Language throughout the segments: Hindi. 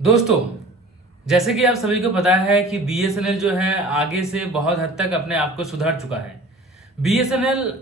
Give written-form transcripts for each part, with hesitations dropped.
दोस्तों, जैसे कि आप सभी को पता है कि बीएसएनएल जो है आगे से बहुत हद तक अपने आप को सुधार चुका है। बीएसएनएल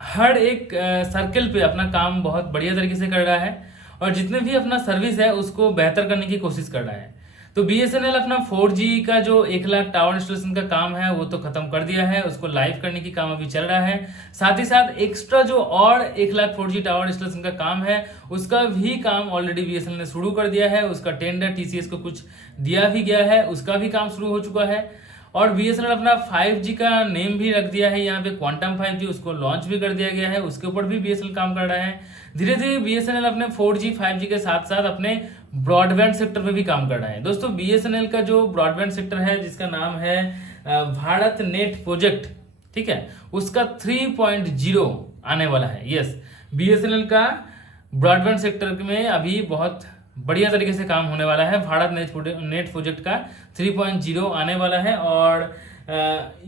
हर एक सर्कल पे अपना काम बहुत बढ़िया तरीके से कर रहा है और जितने भी अपना सर्विस है उसको बेहतर करने की कोशिश कर रहा है। तो बीएसएनएल अपना 4G का जो 1 लाख टावर इंस्टॉलेशन का काम है वो तो खत्म कर दिया है, उसको लाइव करने की काम अभी चल रहा है। साथ ही साथ एक्स्ट्रा जो और 1 लाख 4G टावर इंस्टॉलेशन का काम है उसका भी काम ऑलरेडी बीएसएनएल ने शुरू कर दिया है। उसका टेंडर टीसीएस को कुछ दिया भी गया है, उसका भी काम शुरू हो चुका है। और बीएसएनएल अपना 5G का नेम भी रख दिया है यहाँ पे, क्वांटम 5G, उसको लॉन्च भी कर दिया गया है, उसके ऊपर भी बीएसएनएल काम कर रहा है। धीरे धीरे बीएसएनएल अपने 4G 5G के साथ साथ अपने ब्रॉडबैंड सेक्टर पे भी काम कर रहा है। दोस्तों, बीएसएनएल का जो ब्रॉडबैंड सेक्टर है जिसका नाम है भारत नेट प्रोजेक्ट, ठीक है, उसका 3.0 आने वाला है। यस, बीएसएनएल का ब्रॉडबैंड सेक्टर में अभी बहुत बढ़िया तरीके से काम होने वाला है। भारत नेट प्रोजेक्ट का 3.0 आने वाला है और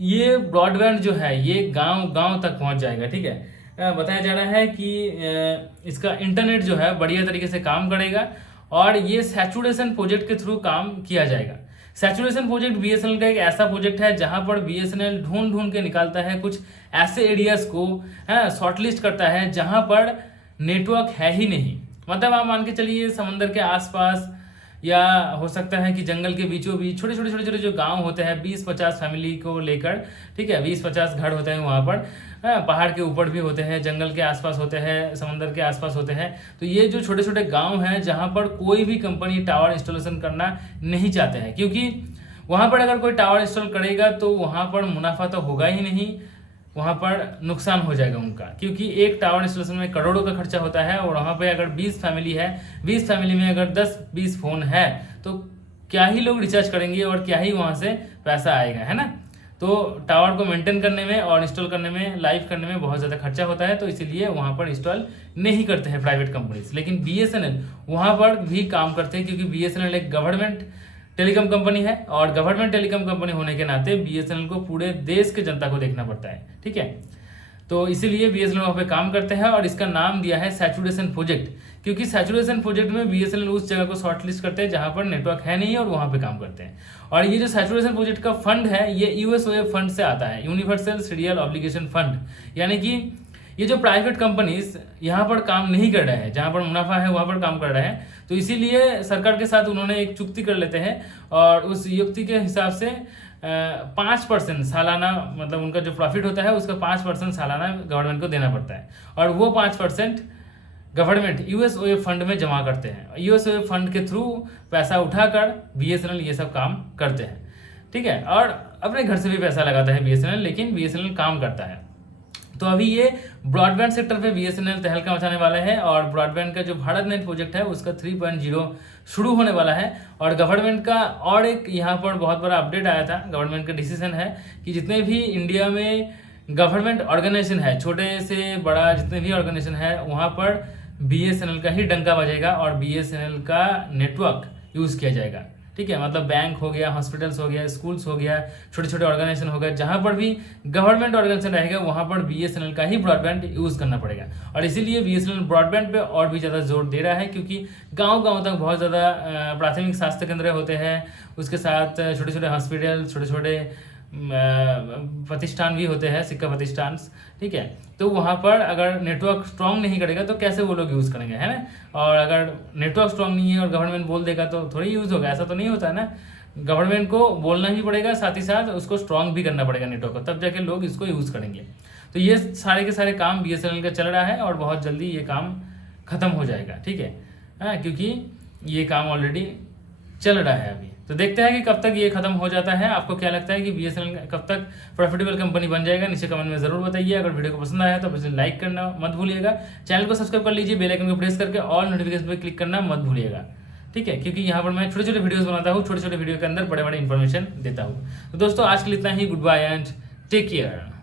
ये ब्रॉडबैंड जो है ये गांव गांव तक पहुंच जाएगा। ठीक है, बताया जा रहा है कि इसका इंटरनेट जो है बढ़िया तरीके से काम करेगा और ये सैचुरेशन प्रोजेक्ट के थ्रू काम किया जाएगा। सैचुरेशन प्रोजेक्ट बीएसएनएल का एक ऐसा प्रोजेक्ट है जहां पर बीएसएनएल ढूंढ ढूंढ के निकालता है कुछ ऐसे एरियाज को, शॉर्टलिस्ट करता है जहां पर नेटवर्क है ही नहीं। मतलब आप मान के चलिए समंदर के आसपास या हो सकता है कि जंगल के बीचों बीच छोटे छोटे छोटे छोटे जो गांव होते हैं 20-50 फैमिली को लेकर, ठीक है, 20-50 घर होते हैं वहाँ पर, पहाड़ के ऊपर भी होते हैं, जंगल के आसपास होते हैं, समंदर के आसपास होते हैं। तो ये जो छोटे छोटे गांव हैं जहाँ पर कोई भी कंपनी टावर इंस्टॉलेशन करना नहीं चाहते हैं, क्योंकि वहाँ पर अगर कोई टावर इंस्टॉल करेगा तो वहाँ पर मुनाफा तो होगा ही नहीं, वहाँ पर नुकसान हो जाएगा उनका, क्योंकि एक टावर इंस्टॉलेशन में करोड़ों का खर्चा होता है और वहाँ पे अगर 20 फैमिली है, 20 फैमिली में अगर 10-20 फ़ोन है तो क्या ही लोग रिचार्ज करेंगे और क्या ही वहाँ से पैसा आएगा, है ना। तो टावर को मेंटेन करने में और इंस्टॉल करने में, लाइव करने में बहुत ज़्यादा खर्चा होता है, तो इसीलिए वहाँ पर इंस्टॉल नहीं करते हैं प्राइवेट कंपनीज। लेकिन बीएसएनएल वहाँ पर भी काम करते हैं, क्योंकि बीएसएनएल एक गवर्नमेंट टेलीकॉम कंपनी है और गवर्नमेंट टेलीकॉम कंपनी होने के नाते बीएसएनएल को पूरे देश के जनता को देखना पड़ता है। ठीक है, तो इसीलिए बीएसएनएल वहाँ पे काम करते हैं और इसका नाम दिया है सैचुरेशन प्रोजेक्ट, क्योंकि सैचुरेशन प्रोजेक्ट में बीएसएनएल उस जगह को शॉर्टलिस्ट करते हैं जहाँ पर नेटवर्क है नहीं और वहाँ पे काम करते हैं। और ये जो सैचुरेशन प्रोजेक्ट का फंड है ये यूएसओएफ फंड से आता है, यूनिवर्सल सीरियल ऑब्लिगेशन फंड। यानी कि ये जो प्राइवेट कंपनीज यहाँ पर काम नहीं कर रहे हैं, जहाँ पर मुनाफा है वहाँ पर काम कर रहे हैं, तो इसीलिए सरकार के साथ उन्होंने एक चुक्ति कर लेते हैं और उस युक्ति के हिसाब से 5% सालाना, मतलब उनका जो प्रॉफिट होता है उसका 5% सालाना गवर्नमेंट को देना पड़ता है और वो 5% गवर्नमेंट यूएसओएफ फंड में जमा करते हैं। यूएसओएफ फंड के थ्रू पैसा उठाकर बीएसएनएल ये सब काम करते हैं। ठीक है, और अपने घर से भी पैसा लगाता है बीएसएनएल, लेकिन बीएसएनएल काम करता है। तो अभी ये ब्रॉडबैंड सेक्टर पे बीएसएनएल तहलका मचाने वाला है और ब्रॉडबैंड का जो भारत नेट प्रोजेक्ट है उसका 3.0 शुरू होने वाला है। और गवर्नमेंट का और एक यहाँ पर बहुत बड़ा अपडेट आया था, गवर्नमेंट का डिसीजन है कि जितने भी इंडिया में गवर्नमेंट ऑर्गेनाइजेशन है, छोटे से बड़ा जितने भी ऑर्गेनाइजेशन है, वहाँ पर बीएसएनएल का ही डंका बजेगा और बीएसएनएल का नेटवर्क यूज़ किया जाएगा। ठीक है, मतलब बैंक हो गया, हॉस्पिटल्स हो गया, स्कूल्स हो गया, छोटे छोटे ऑर्गेनाइजेशन हो गया, जहाँ पर भी गवर्नमेंट ऑर्गेनाइजेशन रहेगा वहाँ पर बीएसएनएल का ही ब्रॉडबैंड यूज़ करना पड़ेगा। और इसीलिए बीएसएनएल ब्रॉडबैंड पे और भी ज़्यादा जोर दे रहा है, क्योंकि गांव गांव तक बहुत ज़्यादा प्राथमिक स्वास्थ्य केंद्र होते हैं, उसके साथ छोटे छोटे हॉस्पिटल, छोटे छोटे प्रतिष्ठान भी होते हैं, शिक्षा प्रतिष्ठान। ठीक है, तो वहाँ पर अगर नेटवर्क स्ट्रांग नहीं करेगा तो कैसे वो लोग यूज़ करेंगे, है ना। और अगर नेटवर्क स्ट्रांग नहीं है और गवर्नमेंट बोल देगा तो थोड़ी यूज़ होगा, ऐसा तो नहीं होता है ना। गवर्नमेंट को बोलना ही पड़ेगा, साथ ही साथ उसको स्ट्रांग भी करना पड़ेगा नेटवर्क को, तब जाके लोग इसको यूज़ करेंगे। तो ये सारे के सारे काम बीएसएनएल का चल रहा है और बहुत जल्दी ये काम खत्म हो जाएगा। ठीक है, क्योंकि ये काम ऑलरेडी चल रहा है अभी। तो देखते हैं कि कब तक ये खत्म हो जाता है। आपको क्या लगता है कि बीएसएनएल कब तक प्रॉफिटेबल कंपनी बन जाएगा, नीचे कमेंट में जरूर बताइए। अगर वीडियो को पसंद आया तो प्लीज लाइक करना मत भूलिएगा, चैनल को सब्सक्राइब कर लीजिए, बेल आइकन को प्रेस करके ऑल नोटिफिकेशन पर क्लिक करना मत भूलिएगा। ठीक है, क्योंकि यहाँ पर मैं छोटे छोटे वीडियोस बनाता हूँ, छोटे छोटे वीडियो के अंदर बड़े बड़े इन्फॉर्मेशन देता हूँ। तो दोस्तों, आज के लिए इतना ही। Good bye and take care.